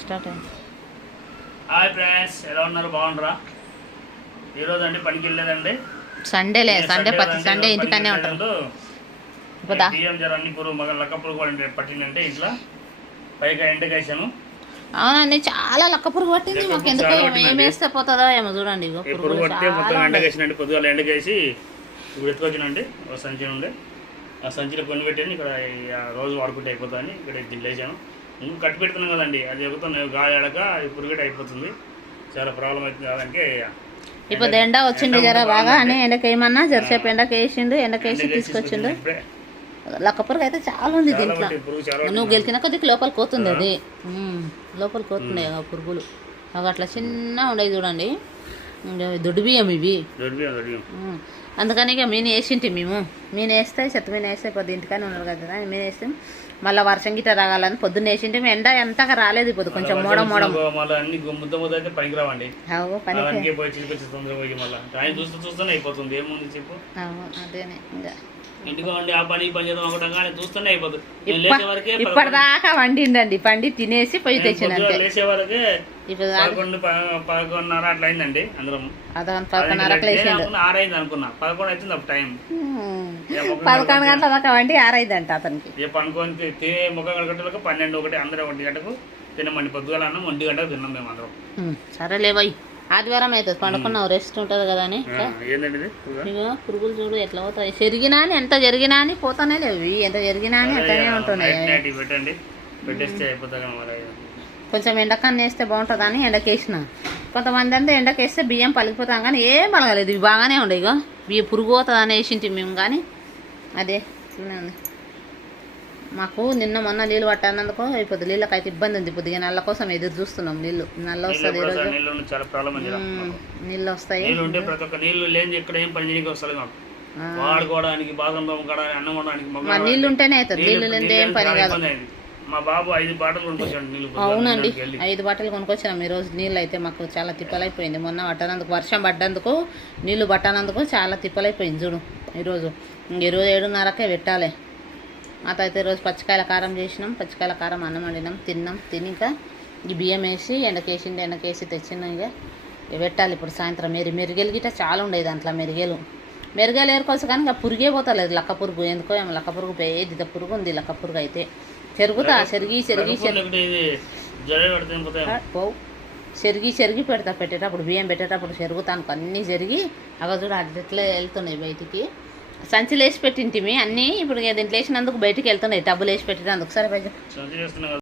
Start అయింది. Hi friends, ఎలా ఉన్నారు? బాగుండరా? ఈరోజు అండి పనికి వెళ్ళలేదండి. సండేలే, సండే ప్రతి సండే ఇంటికనే ఉంటారు. బియ్యం జర అన్ని పురుగు మగ లక్క పురుగు కూడా పట్టిందంటే ఇంట్లో పైగా ఎండకేసాను. అవునండి, చాలా లక్క పురుగు పట్టింది. మాకు ఎందుకో ఏం వేస్తే పోతుందో ఏమో చూడండి. పురుగు పట్టితే మొత్తం ఎండకేసినండి. పొద్దుగాల ఎండకేసి ఇప్పుడు ఎత్తుకొచ్చినండి ఒక సంచి నుండి. ఆ సంచిలో కొన్ని పెట్టాను. ఇక్కడ రోజు వాడుకుంటే అయిపోతుందని ఇక్కడ దీంట్లో వేసాను. ముందు కట్టి పెడుతున్నాం కదండి, అది ఎగుతున్నాయి గాయాడక పురుగట అయిపోతుంది. చాలా ప్రాబ్లం అవుతుంది. కాదానికి ఇప్పుడు ఎండ వచ్చింది జర బాగా అని ఎండకి ఏమన్నా జరసేపు ఎండకి వేసిండు, ఎండకేసి తీసుకొచ్చిండు. లక్క పురుగు అయితే చాలా ఉంది దీంట్లో. నువ్వు గెలికిన కొద్దికి లోపలికి పోతుంది, అది లోపలికి పోతున్నాయి ఆ పురుగులు. అవి అట్లా చిన్న ఉండేవి చూడండి. దొడ్డు బియ్యం ఇవి. అందుకని ఇక మీను వేసింటి మేము. మీను వేస్తే చెత్త మీను వేస్తే పొద్దు ఇంటికనే ఉన్నారు కదా, మీను వేస్తే మళ్ళీ వర్షం గిట్ట రాగాలని పొద్దున్న వేసింటే ఎండ ఎంతగా రాలేదు. ఇప్పుడు కొంచెం మోడం అన్ని ముద్ద ముద్ద అయితే పనికి రావండి. చూస్తూనే అయిపోతుంది. ఏముంది చెప్పు, అదేనే ఇంకా ఇంటికి వండి ఆ పని పని చేద్దాం అనుకుంటాం కానీ చూస్తూనే అయిపోతుంది. ఇప్పటిదాకా వండిండండి, పండి తినేసి పోయి తెచ్చింది. లేచే వరకే 11-11:30 అట్లా అయిందండి. అందరం 11:30 6 అనుకున్నా, 11 అవుతుంది అప్పుడు టైం. 11 గంటల దాకా వండి 6 అయిందంట అతనికి. పనుకొని తినే ముఖం గంటలకు 12, 1 అందరూ 1 గంటకు తినమండి. పొద్దుగాల అన్నం 1 గంటకు తిన్నాం మేము అందరం. సరేలే పోయి ఆదివారం అవుతుంది, పండుకున్నావు, రెస్ట్ ఉంటుంది కదా అని. ఇగో పురుగులు చూడు ఎట్లా పోతాయి. జరిగినా అని ఎంత జరిగినా అని పోతానే లేవు, ఎంత జరిగినా అని అంటనే ఉంటున్నాయి. పెట్టండి, పెట్టేస్తే అయిపోతుంది. కొంచెం ఎండకన్నా వేస్తే బాగుంటుందని ఎండకేసిన. కొంతమంది అంతా ఎండకేస్తే బియ్యం పలికిపోతాం కానీ ఏం పలగలేదు. ఇవి బాగానే ఉండే. ఇగో బియ్యం పురుగు పోతుందని వేసింటి మేము, కానీ అదే ఇట్లనే ఉంది. మాకు నిన్న మొన్న నీళ్ళు పట్టానందుకు ఇప్పుడు నీళ్ళకైతే ఇబ్బంది ఉంది. కొద్దిగా నల్ల కోసం ఎదురు చూస్తున్నాం. నల్ల వస్తుంది ఈరోజు, నీళ్ళు వస్తాయి. నీళ్ళు ఉంటేనే అవుతుంది, నీళ్ళు లేదే ఏం పని కాదు. మా బాబు 5 బాటలు కొనుక్కొచ్చాడు నీళ్ళు. అవునండి, 5 బాటలు కొనుక్కొచ్చినాం ఈరోజు. నీళ్ళు అయితే మాకు చాలా తిప్పలైపోయింది. మొన్న పట్టనందుకు, వర్షం పడ్డందుకు, నీళ్లు పట్టనందుకు చాలా తిప్పలైపోయింది చూడు. ఈరోజు 7:30కే పెట్టాలి. అయితే ఈరోజు పచ్చికాయల కారం చేసినాం. పచ్చికాయల కారం అన్నం వండినాం, తిన్నాం. తిని ఇంకా ఈ బియ్యం వేసి ఎండకేసి తెచ్చినాం. ఇక పెట్టాలి ఇప్పుడు సాయంత్రం. మెరుగేలు గిట్ట చాలా ఉండేది దాంట్లో. మెరుగేలు ఏరుకోవచ్చు కానీ ఇంకా పురుగే పోతలేదు. లక్క పురుగు ఎందుకో ఏమో, లక్క పురుగు పెద్ద పురుగు ఉంది. లక్క పురుగు అయితే చెరిగి పెడతా. పెట్టేటప్పుడు బియ్యం పెట్టేటప్పుడు చెరుగుతాను అన్నీ జరిగి అగ చూడ అట్లా వెళ్తున్నాయి బయటికి. సంచిలో వేసి పెట్టింటిమి అన్నీ. ఇప్పుడు దీంట్లో వేసినందుకు బయటికి వెళ్తున్నాయి, టబ్బులు వేసి పెట్టినందుకు. సరే బయట